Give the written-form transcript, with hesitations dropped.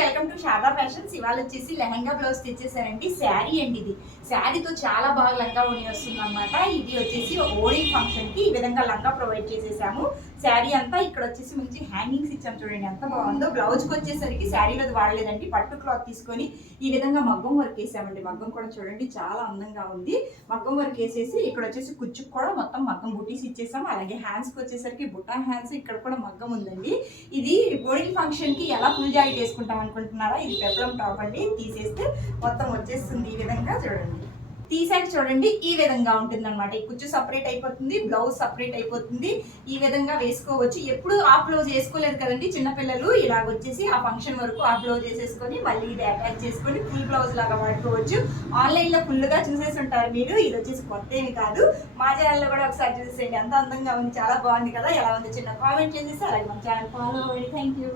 Welcome to Sharada fashions. ఇవాళ వచ్చేసి lehenga blouse తెచ్చేసారండి. Sari అండి ఇది. శారీతో చాలా బాగా లంగా ఓణి వస్తుంది అనమాట. ఇది వచ్చేసి ఓణి ఫంక్షన్ కి ఈ విధంగా లంగా ప్రొవైడ్ చేసేసాము. శారీ అంతా ఇక్కడ వచ్చేసి మంచి హ్యాంగింగ్స్ ఇచ్చాము, చూడండి ఎంత బాగుందో. బ్లౌజ్ కి వచ్చేసరికి శారీలో వాడలేదండి, పట్టు క్లాత్ తీసుకొని ఈ విధంగా మగ్గం వర్క్ వేసామండి. మగ్గం కూడా చూడండి చాలా అందంగా ఉంది. మగ్గం వర్క్ వేసేసి ఇక్కడ వచ్చేసి కుచ్చుకు కూడా మొత్తం మగ్గం బుటీస్ ఇచ్చేసాము. అలాగే హ్యాండ్స్ కి వచ్చేసరికి బుటా హ్యాండ్స్, ఇక్కడ కూడా మగ్గం ఉందండి. ఇది ఓణి ఫంక్షన్ కి ఎలా ఫుల్ జాకెట్ వేసుకుంటాం అనుకుంటున్నారా? ఇది పెప్లం టాప్ అండి. తీసేస్తే మొత్తం వచ్చేస్తుంది ఈ విధంగా, చూడండి. తీసాక చూడండి ఈ విధంగా ఉంటుంది అనమాట. ఈ కుచ్చు సపరేట్ అయిపోతుంది, బ్లౌజ్ సపరేట్ అయిపోతుంది. ఈ విధంగా వేసుకోవచ్చు. ఎప్పుడు ఆ బ్లౌజ్ వేసుకోలేదు కదండి చిన్నపిల్లలు, ఇలాగ వచ్చేసి ఆ ఫంక్షన్ వరకు ఆ బ్లౌజ్ వేసేసుకొని మళ్ళీ ఇది అటాచ్ చేసుకొని ఫుల్ బ్లౌజ్ లాగా వాడుకోవచ్చు. ఆన్లైన్ లో ఫుల్ గా చూసేసి ఉంటారు మీరు. ఇది వచ్చేసి కొత్త ఏమి కాదు, మా ఛానల్లో కూడా ఒకసారి చూసేయండి. ఎంత అందంగా ఉంది, చాలా బాగుంది కదా. ఎలా ఉంది చిన్న కామెంట్ చేసేసి అలాగే మన ఛానల్ ఫాలో అవ్వండి. Thank you.